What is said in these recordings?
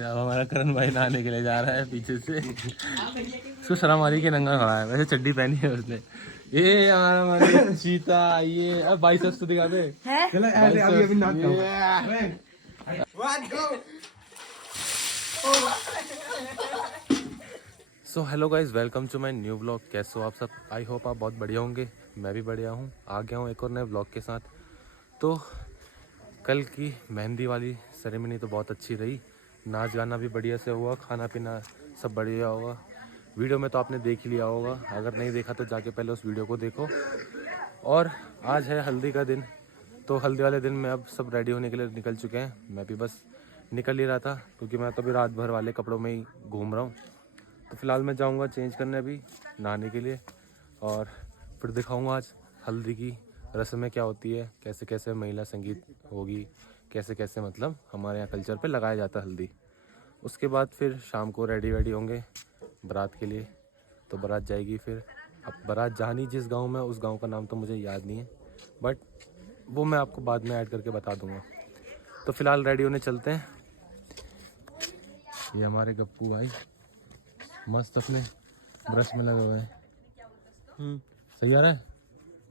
अब हमारा करण भाई नहाने के लिए जा रहा है पीछे से। उसको शर्म आ रही के नंगा खड़ा है, वैसे चड्डी पहनी है उसने। ये हमारा मानी चीता, ये अब बाइसेप्स तो दिखा दे। चलो so hello guys, welcome to my new blog. कैसे हो आप सब? आई होप आप बहुत बढ़िया होंगे। मैं भी बढ़िया हूँ। आ गया हूँ एक और नए ब्लॉग के साथ। तो कल की मेहंदी वाली सेरेमनी तो बहुत अच्छी रही। नाच गाना भी बढ़िया से हुआ, खाना पीना सब बढ़िया होगा। वीडियो में तो आपने देख ही लिया होगा, अगर नहीं देखा तो जाके पहले उस वीडियो को देखो। और आज है हल्दी का दिन, तो हल्दी वाले दिन में अब सब रेडी होने के लिए निकल चुके हैं। मैं भी बस निकल ही रहा था, क्योंकि मैं तो अभी रात भर वाले कपड़ों में ही घूम रहा हूँ। तो फिलहाल मैं जाऊँगा चेंज करने अभी नहाने के लिए, और फिर दिखाऊँगा आज हल्दी की रस्में क्या होती है, कैसे कैसे महिला संगीत होगी, कैसे कैसे मतलब हमारे यहाँ कल्चर पे लगाया जाता है हल्दी। उसके बाद फिर शाम को रेडी होंगे बारात के लिए। तो बारात जाएगी फिर। अब बारात जानी जिस गांव में, उस गांव का नाम तो मुझे याद नहीं है, बट वो मैं आपको बाद में ऐड करके बता दूंगा। तो फिलहाल रेडी होने चलते हैं। ये हमारे गप्पू भाई मस्त अपने ब्रश में लगे हुए हैं। सही आ रहा है?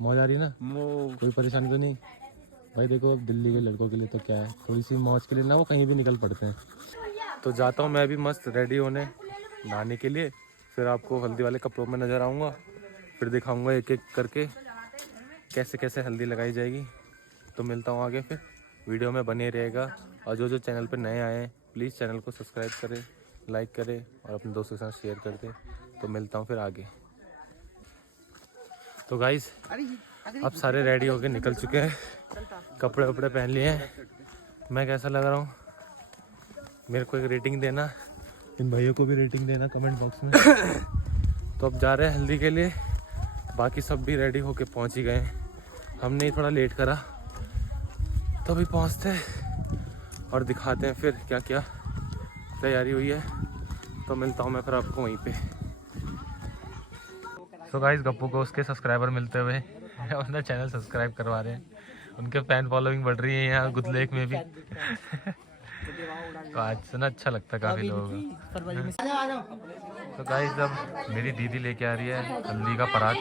मौज आ रही है ना? कोई परेशानी तो नहीं भाई? देखो अब दिल्ली के लड़कों के लिए तो क्या है, थोड़ी सी मौज के लिए ना वो कहीं भी निकल पड़ते हैं। तो जाता हूँ मैं भी मस्त रेडी होने नहाने के लिए। फिर आपको हल्दी वाले कपड़ों में नज़र आऊँगा, फिर दिखाऊँगा एक एक करके कैसे कैसे हल्दी लगाई जाएगी। तो मिलता हूँ आगे, फिर वीडियो में बने रहेगा। और जो चैनल पर नए आए हैं प्लीज़ चैनल को सब्सक्राइब करें, लाइक करें और अपने दोस्तों के साथ शेयर कर दें। तो मिलता हूँ फिर आगे। तो गाइस अब सारे रेडी होके निकल चुके हैं, कपड़े वपड़े पहन लिए हैं। मैं कैसा लग रहा हूँ मेरे को एक रेटिंग देना, इन भाइयों को भी रेटिंग देना कमेंट बॉक्स में। तो अब जा रहे हैं हल्दी के लिए। बाकी सब भी रेडी होके पहुँच ही गए हैं, हमने ही थोड़ा लेट करा। तो अभी पहुँचते हैं और दिखाते हैं फिर क्या क्या तैयारी हुई है। तो मिलता हूँ मैं फिर आपको वहीं पे। तो गाइस गप्पू को उसके सब्सक्राइबर मिलते हुए अपना चैनल सब्सक्राइब करवा रहे हैं। उनके फैन फॉलोइंग बढ़ रही है यहाँ गुदलेक में भी। तो आज से ना अच्छा लगता है काफ़ी लोगों को। तो गाइस अब मेरी दीदी लेके आ रही है हल्दी का परात।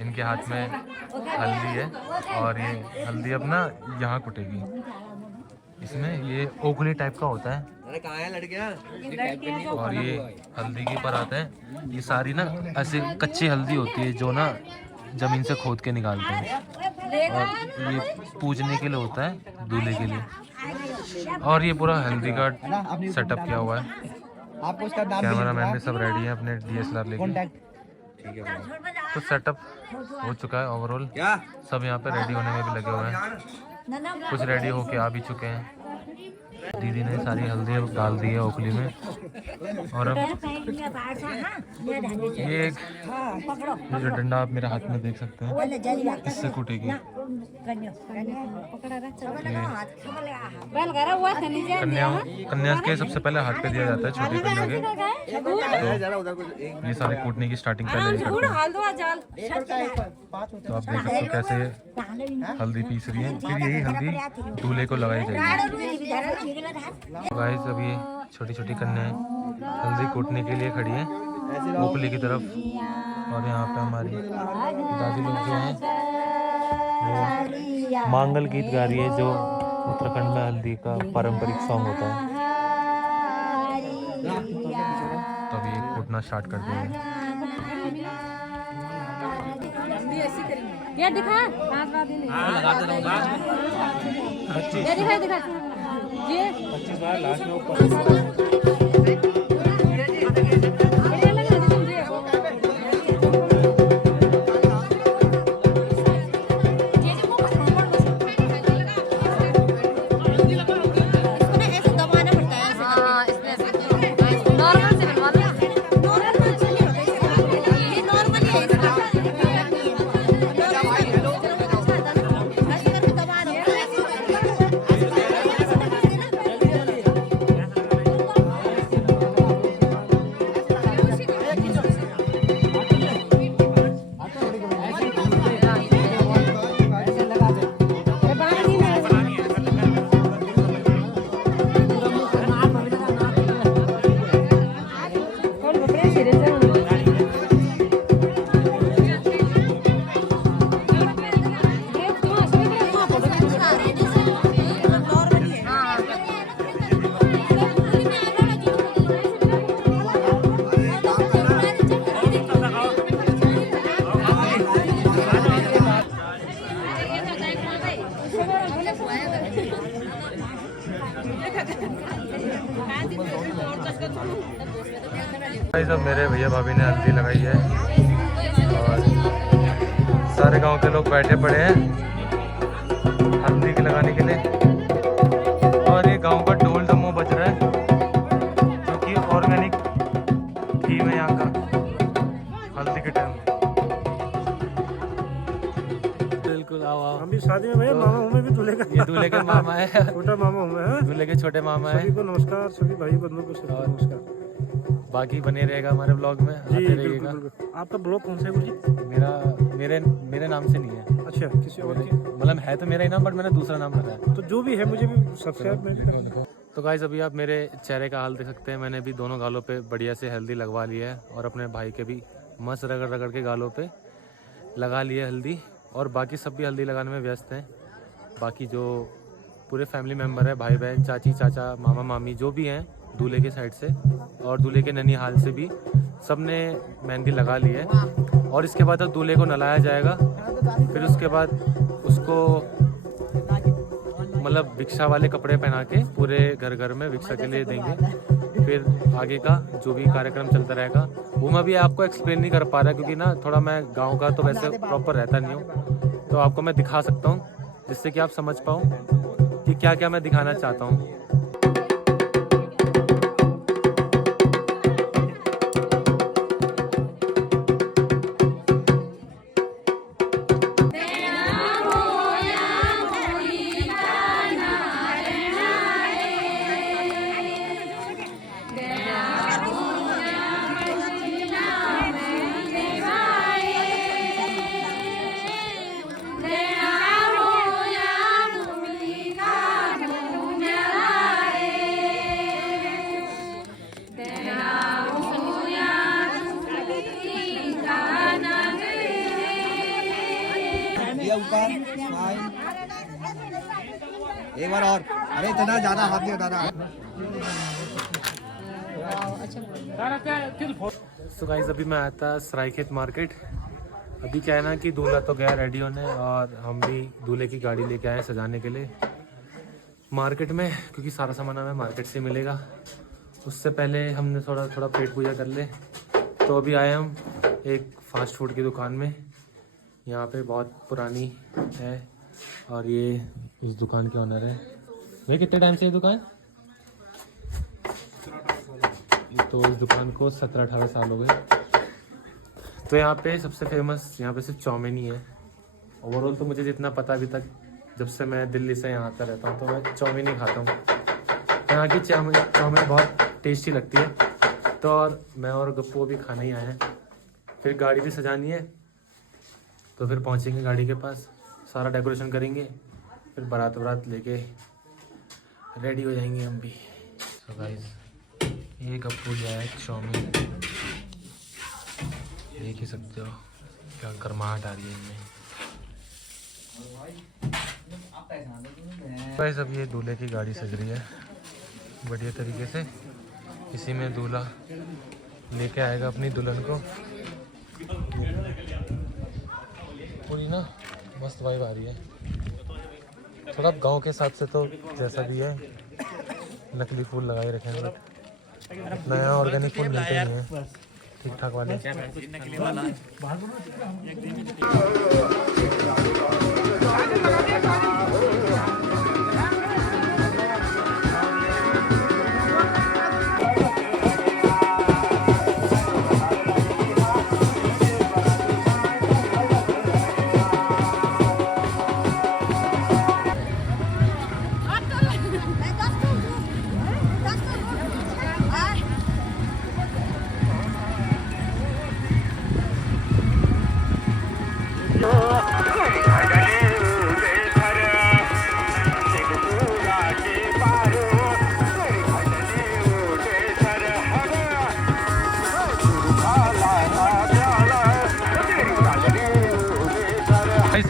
इनके हाथ में हल्दी है और ये हल्दी अब ना यहाँ कुटेगी। इसमें ये ओखली टाइप का होता है। अरे कहाँ है लड़कियाँ? और ये हल्दी की परात है। ये सारी ना ऐसे कच्ची हल्दी होती है जो ना जमीन से खोद के निकालते हैं, और ये पूजने के लिए होता है दूल्हे के लिए। और ये पूरा हल्दी का सेटअप किया हुआ है। कैमरा मैन भी सब रेडी है अपने DSLR लेके। तो सेटअप हो चुका है ओवरऑल। सब यहाँ पे रेडी होने में भी लगे हुए हैं, कुछ रेडी होके आ भी चुके हैं। दीदी ने सारी हल्दी डाल दी है ओखली में। और अब ये जो डंडा आप मेरे हाथ में देख सकते हैं, इससे कूटेगी। कन्या के सबसे पहले हाथ पे दिया जाता है, छोटी कन्या के। तो ये सारे कूटने की स्टार्टिंग पहले करते हैं। तो आप देख सकते हो कैसे हल्दी पीस रही है, फिर यही हल्दी दूल्हे को लगाई जाएगी। गाइस अब ये छोटी छोटी कन्याएं हल्दी कूटने के लिए खड़ी हैं ओखली की तरफ। और यहाँ पे हमारी दादी लोग जो हैं वो मांगल गीत गा रही है, जो उत्तराखंड में हल्दी का पारंपरिक सॉन्ग होता है। तो अब ये कूटना स्टार्ट कर देंगे। ये दिखा ये 25 बार लास्ट में ऊपर। भाई सब मेरे भैया भाभी ने हल्दी लगाई है और सारे गांव के लोग बैठे पड़े हैं हल्दी के लगाने के लिए। और ये गांव का ढोल दमो बज रहा है जो कि ऑर्गेनिक घी में यहाँ का हल्दी के टाइम। बिल्कुल आओ आओ। हम भी शादी में भैया मामा हूँ, मैं भी दूल्हे का। ये दूल्हे के मामा है, छोटा मामा हूँ मैं। दूल्हे के छोटे मामा है। सभी को नमस्कार, सभी भाई बंधुओं को सभी नमस्कार। बाकी बने रहेगा हमारे ब्लॉग में, आते रहिएगा। आपका ब्लॉग कौन सा है जी? मेरे नाम से नहीं है। अच्छा, किसी और के? मतलब है तो मेरा ही नाम, बट मैंने दूसरा नाम रखा है। तो जो भी है मुझे भी सब्सक्राइब में। तो गाइस अभी आप मेरे चेहरे का हाल देख सकते हैं। मैंने भी दोनों गालों पे बढ़िया से हल्दी लगवा ली है और अपने भाई के भी मस्त रगड़ रगड़ के गालों पे लगा ली है हल्दी। और बाकी सब भी हल्दी लगाने में व्यस्त हैं। बाकी जो पूरे फैमिली मेम्बर है, भाई बहन, चाची चाचा, मामा मामी जो भी हैं दूल्हे के साइड से और दूल्हे के ननिहाल से भी, सब ने मेहंदी लगा ली है। और इसके बाद अब दूल्हे को नहलाया जाएगा। फिर उसके बाद उसको मतलब भिक्षा वाले कपड़े पहना के पूरे घर घर में भिक्षा के लिए देंगे। फिर आगे का जो भी कार्यक्रम चलता रहेगा वो मैं भी आपको एक्सप्लेन नहीं कर पा रहा क्योंकि ना थोड़ा मैं गांव का तो वैसे प्रॉपर रहता नहीं हूँ। तो आपको मैं दिखा सकता हूँ जिससे कि आप समझ पाओ कि क्या क्या मैं दिखाना चाहता हूँ। एक बार और, अरे इतना ज्यादा हाथ नहीं उठाना। तो गाइस अभी मैं आया था सरायखेत मार्केट। अभी क्या है ना कि दूल्हा तो गया रेडी होने और हम भी दूल्हे की गाड़ी लेके आए सजाने के लिए मार्केट में, क्योंकि सारा सामान हमें मार्केट से मिलेगा। उससे पहले हमने थोड़ा पेट पूजा कर ले। तो अभी आए हम एक फास्ट फूड की दुकान में। यहाँ पे बहुत पुरानी है और ये इस दुकान के ऑनर है। भाई कितने टाइम से ये दुकान? तो इस दुकान को 17-18 साल हो गए। तो यहाँ पे सबसे फेमस यहाँ पे सिर्फ चाउमीन ही है। ओवरऑल तो मुझे जितना पता अभी तक, जब से मैं दिल्ली से यहाँ आता रहता हूँ तो मैं चाउमीन ही खाता हूँ। यहाँ की चाउमीन बहुत टेस्टी लगती है। तो और मैं और गप्पू भी खाने ही आए हैं। फिर गाड़ी भी सजानी है तो फिर पहुँचेंगे गाड़ी के पास, सारा डेकोरेशन करेंगे, फिर बारात वरात लेके रेडी हो जाएंगे हम भी। तो गाइस ये गप्पू जो है चाउमीन देख ही सकते हो क्या गर्माहट आ रही है इनमें। गाइस अब ये दूल्हे की गाड़ी सज रही है बढ़िया तरीके से। इसी में दूल्हा लेके आएगा अपनी दुल्हन को। पूरी ना मस्त वाइब आ रही है। थोड़ा गांव के हिसाब से तो जैसा भी है नकली फूल लगाए रखे हैं, बट नया ऑर्गेनिक फूल मिलते नहीं है ठीक ठाक वाले।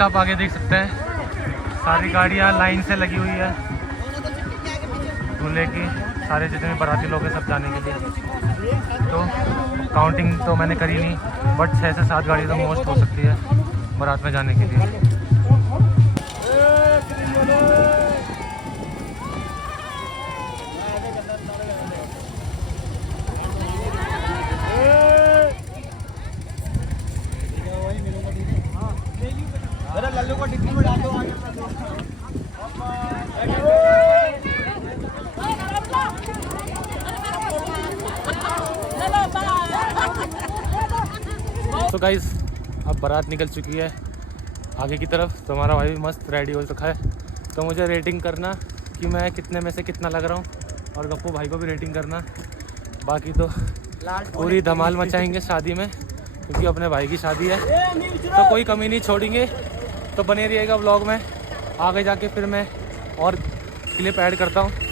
आप आगे देख सकते हैं सारी गाड़ियाँ लाइन से लगी हुई है दूल्हे की। सारे जितने बाराती लोग हैं सब जाने के लिए। तो काउंटिंग तो मैंने करी नहीं, बट 6 से 7 गाड़ी तो मोस्ट हो सकती है बारात में जाने के लिए। सो गाइस अब बारात निकल चुकी है आगे की तरफ, तो हमारा भाई भी मस्त रेडी हो रखा है। तो मुझे रेटिंग करना कि मैं कितने में से कितना लग रहा हूँ, और गप्पू भाई को भी रेटिंग करना। बाकी तो पूरी धमाल मचाएंगे शादी में, क्योंकि अपने भाई की शादी है तो कोई कमी नहीं छोड़ेंगे। तो बने रहिएगा व्लॉग में, आगे जाके फिर मैं और क्लिप ऐड करता हूँ।